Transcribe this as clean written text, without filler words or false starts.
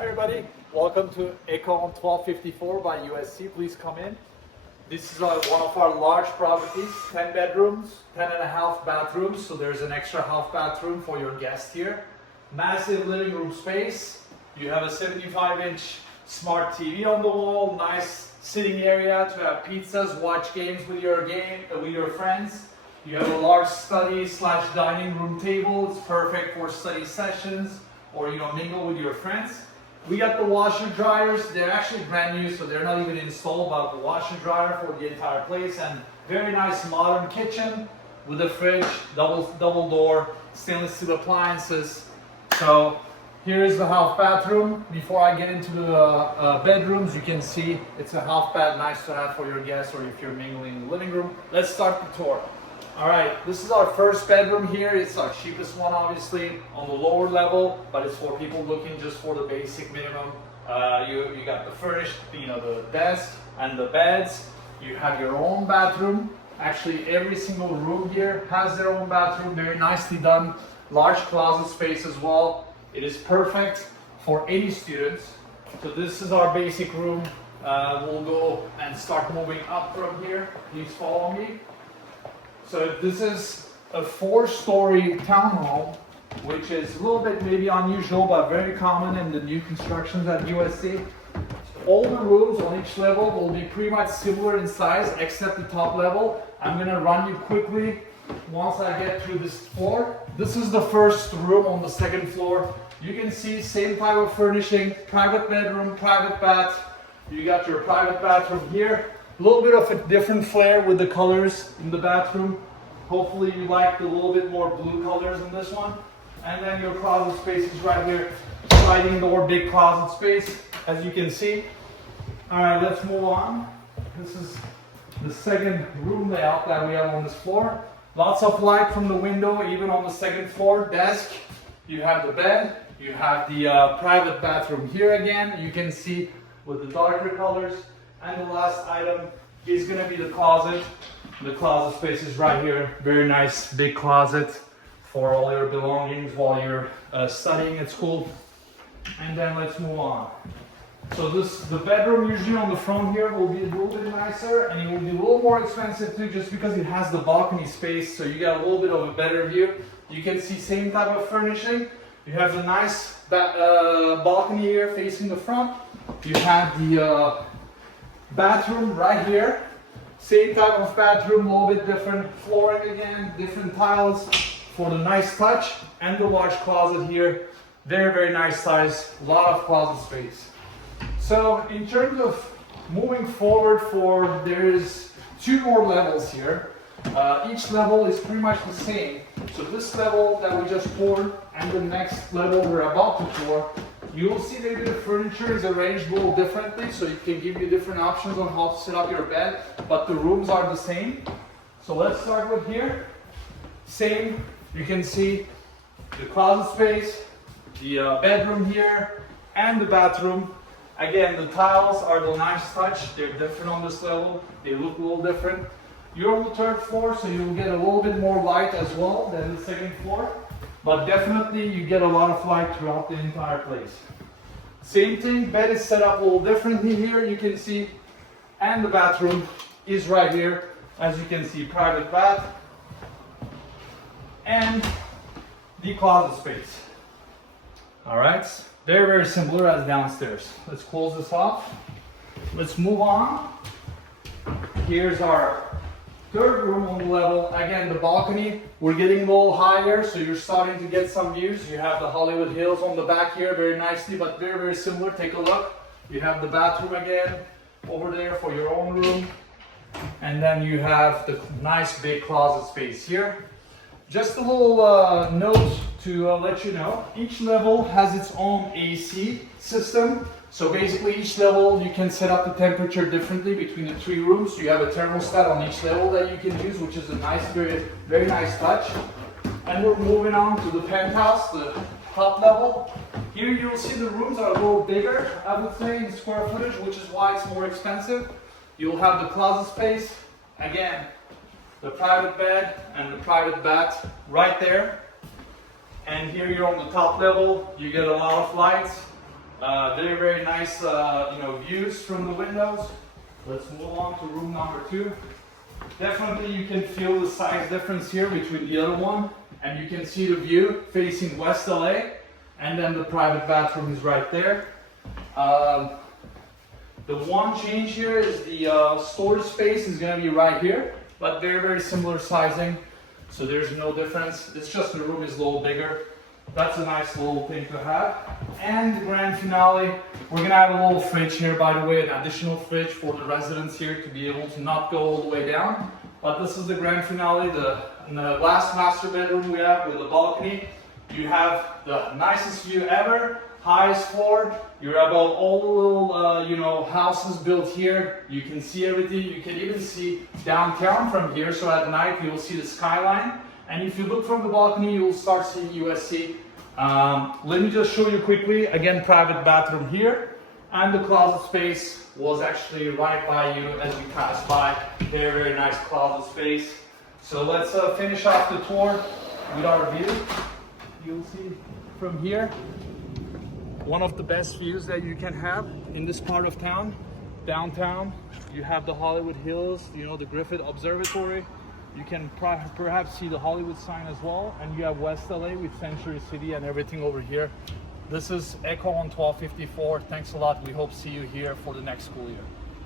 Hi everybody, welcome to Ecco on 1254 by USC. Please come in. This is one of our large properties, 10 bedrooms, 10 and a half bathrooms, so there's an extra half bathroom for your guest here. Massive living room space. You have a 75-inch smart TV on the wall, nice sitting area to have pizzas, watch games with your friends. You have a large study / dining room table. It's perfect for study sessions or mingle with your friends. We got the washer dryers. They're actually brand new, so they're not even installed, but the washer dryer for the entire place, and very nice modern kitchen with a fridge, double door, stainless steel appliances. So here's the half bathroom. Before I get into the bedrooms, you can see it's a half bath, nice to have for your guests or if you're mingling in the living room. Let's start the tour. All right, this is our first bedroom here. It's our cheapest one, obviously, on the lower level, but it's for people looking just for the basic minimum. You got the furnished, the desk and the beds. You have your own bathroom. Actually, every single room here has their own bathroom. Very nicely done. Large closet space as well. It is perfect for any students. So this is our basic room. We'll go and start moving up from here. Please follow me. So this is a 4-story townhome, which is a little bit maybe unusual, but very common in the new constructions at USC. All the rooms on each level will be pretty much similar in size, except the top level. I'm gonna run you quickly once I get through this floor. This is the first room on the second floor. You can see same type of furnishing, private bedroom, private bath. You got your private bathroom here. A little bit of a different flair with the colors in the bathroom. Hopefully you like the little bit more blue colors in this one. And then your closet space is right here. Sliding door, big closet space, as you can see. All right, let's move on. This is the second room layout that we have on this floor. Lots of light from the window, even on the second floor. Desk, you have the bed, you have the private bathroom here again. You can see with the darker colors. And the last item is going to be the closet. The closet space is right here. Very nice big closet for all your belongings while you're studying at school. And then let's move on. So the bedroom usually on the front here will be a little bit nicer, and it will be a little more expensive too, just because it has the balcony space, so you got a little bit of a better view. You can see same type of furnishing. You have the nice balcony here facing the front. You have the bathroom right here. Same type of bathroom, a little bit different flooring again, different tiles for the nice touch, and the large closet here. Very, very nice size, a lot of closet space. So in terms of moving forward there's 2 more levels here. Each level is pretty much the same. So this level that we just poured and the next level we're about to pour, you'll see maybe the furniture is arranged a little differently, so it can give you different options on how to set up your bed, but the rooms are the same. So let's start with here. Same, you can see the closet space, the bedroom here, and the bathroom. Again, the tiles are the nice touch. They're different on this level. They look a little different. You're on the 3rd floor, so you'll get a little bit more light as well than the 2nd floor. But definitely you get a lot of light throughout the entire place. Same thing, bed is set up a little differently here, you can see. And the bathroom is right here. As you can see, private bath. And the closet space. All right, very, very similar as downstairs. Let's close this off. Let's move on. Here's our 3rd room on the level. Again, the balcony, we're getting a little higher, so you're starting to get some views. You have the Hollywood Hills on the back here, very nicely, but very, very similar. Take a look. You have the bathroom again over there for your own room. And then you have the nice big closet space here. Just a little note to let you know, each level has its own AC system. So basically each level you can set up the temperature differently between the 3 rooms. So you have a thermostat on each level that you can use, which is a nice, very, very nice touch. And we're moving on to the penthouse, the top level. Here you'll see the rooms are a little bigger, I would say, in square footage, which is why it's more expensive. You'll have the closet space, again, the private bed and the private bath right there. And here you're on the top level, you get a lot of lights. Very, very nice, views from the windows. Let's move on to room number 2. Definitely you can feel the size difference here between the other one, and you can see the view facing West LA, and then the private bathroom is right there. The one change here is the storage space is going to be right here, but very, very similar sizing, so there's no difference. It's just the room is a little bigger. That's a nice little thing to have. And the grand finale, we're going to have a little fridge here, by the way, an additional fridge for the residents here to be able to not go all the way down. But this is the grand finale, in the last master bedroom we have with the balcony. You have the nicest view ever, highest floor. You're above all the little, houses built here. You can see everything. You can even see downtown from here. So at night you'll see the skyline. And if you look from the balcony, you'll start seeing USC. Let me just show you quickly. Again, private bathroom here. And the closet space was actually right by you as you pass by. Very, very nice closet space. So let's finish off the tour with our view. You'll see from here, one of the best views that you can have in this part of town. Downtown, you have the Hollywood Hills, the Griffith Observatory. You can perhaps see the Hollywood sign as well, and you have West LA with Century City and everything over here. This is Ecco on 1254. Thanks a lot. We hope to see you here for the next school year.